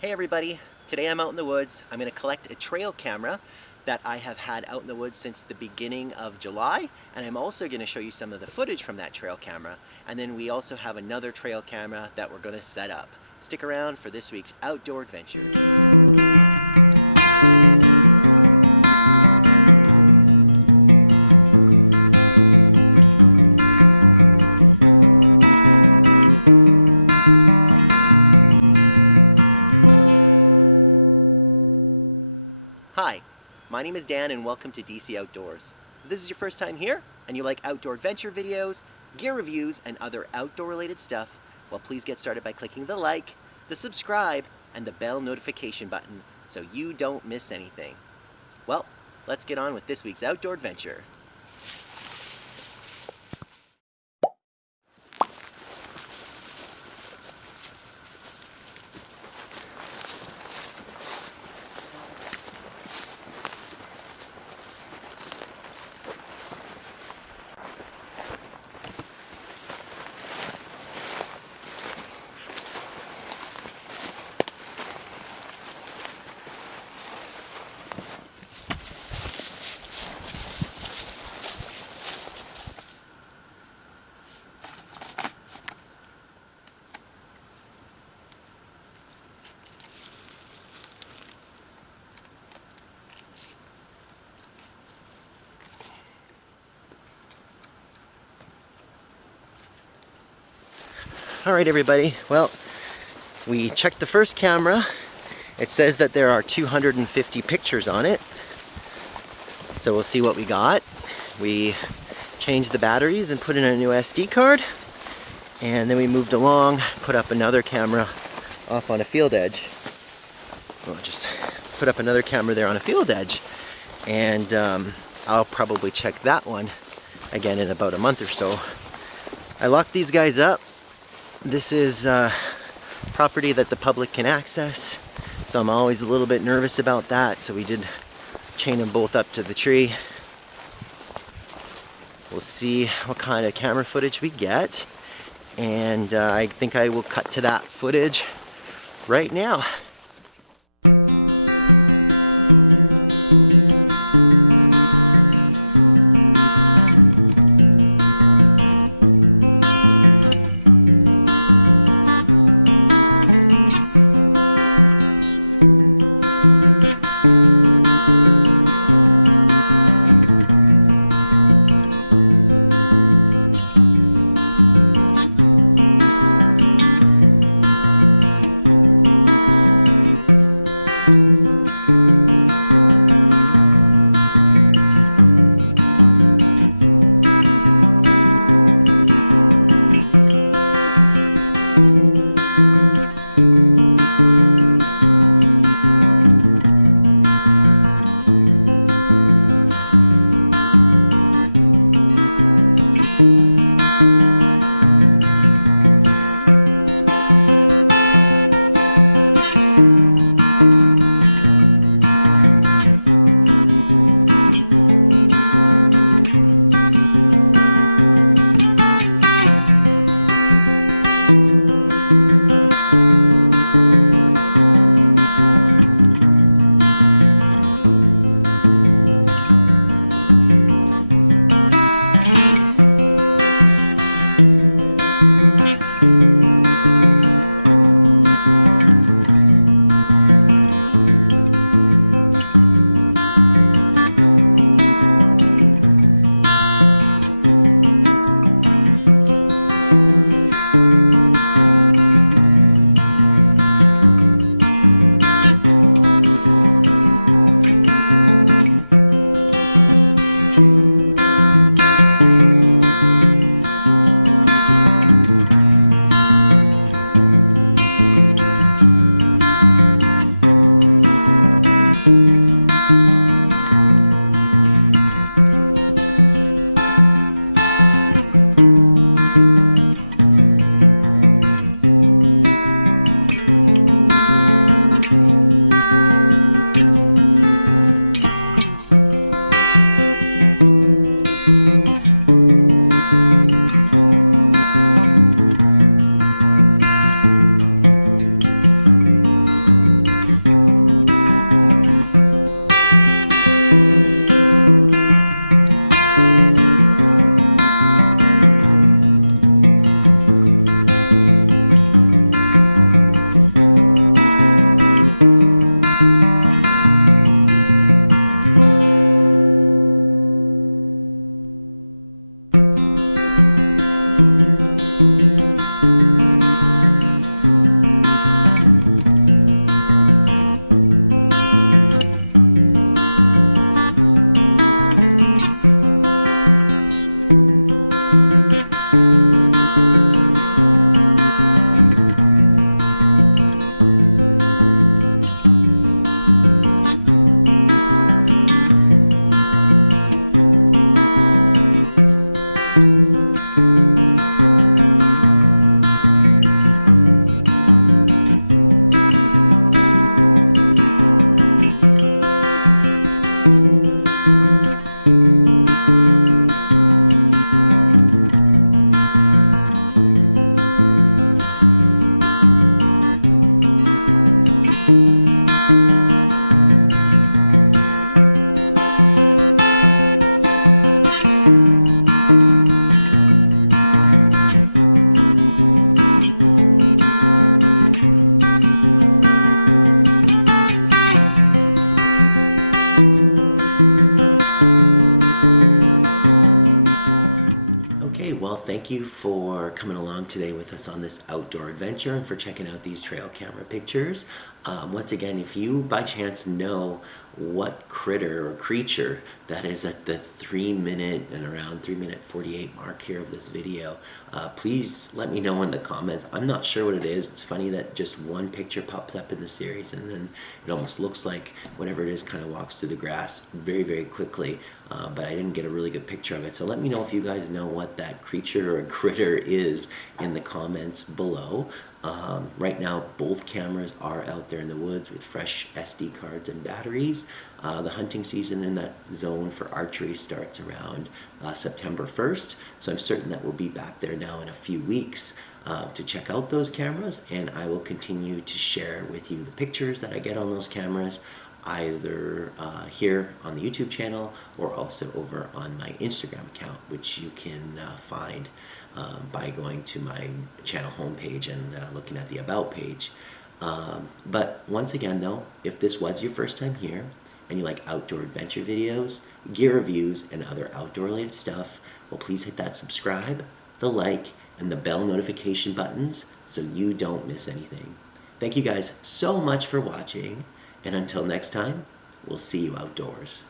Hey everybody, today I'm out in the woods. I'm going to collect a trail camera that I have had out in the woods since the beginning of July, and I'm also going to show you some of the footage from that trail camera. And then we also have another trail camera that we're going to set up. Stick around for this week's outdoor adventure. Hi, my name is Dan and welcome to DC Outdoors. If this is your first time here and you like outdoor adventure videos, gear reviews, and other outdoor related stuff, well, please get started by clicking the like, the subscribe, and the bell notification button so you don't miss anything. Well, let's get on with this week's outdoor adventure. Alright everybody, well, we checked the first camera. It says that there are 250 pictures on it. So we'll see what we got. We changed the batteries and put in a new SD card. And then we moved along, put up another camera off on a field edge. Well, just put up another camera there on a field edge. And I'll probably check that one again in about a month or so. I locked these guys up. This is property that the public can access, so I'm always a little bit nervous about that, so we did chain them both up to the tree. We'll see what kind of camera footage we get, and I think I will cut to that footage right now. adventure and for checking out these trail camera pictures. Once again, if you by chance know what critter or creature that is at the 3-minute and around 3-minute 48 mark here of this video, please let me know in the comments. I'm not sure what it is. It's funny that just one picture pops up in the series and then it almost looks like whatever it is kind of walks through the grass very, very quickly, but I didn't get a really good picture of it. So let me know if you guys know what that creature or critter is in the comments below. Right now, both cameras are out there in the woods with fresh SD cards and batteries. The hunting season in that zone for archery starts around September 1st, so I'm certain that we'll be back there now in a few weeks to check out those cameras, and I will continue to share with you the pictures that I get on those cameras, either here on the YouTube channel or also over on my Instagram account, which you can find by going to my channel homepage and looking at the About page. But once again though, if this was your first time here and you like outdoor adventure videos, gear reviews, and other outdoor related stuff, well, please hit that subscribe, the like, and the bell notification buttons so you don't miss anything. Thank you guys so much for watching, and until next time, we'll see you outdoors.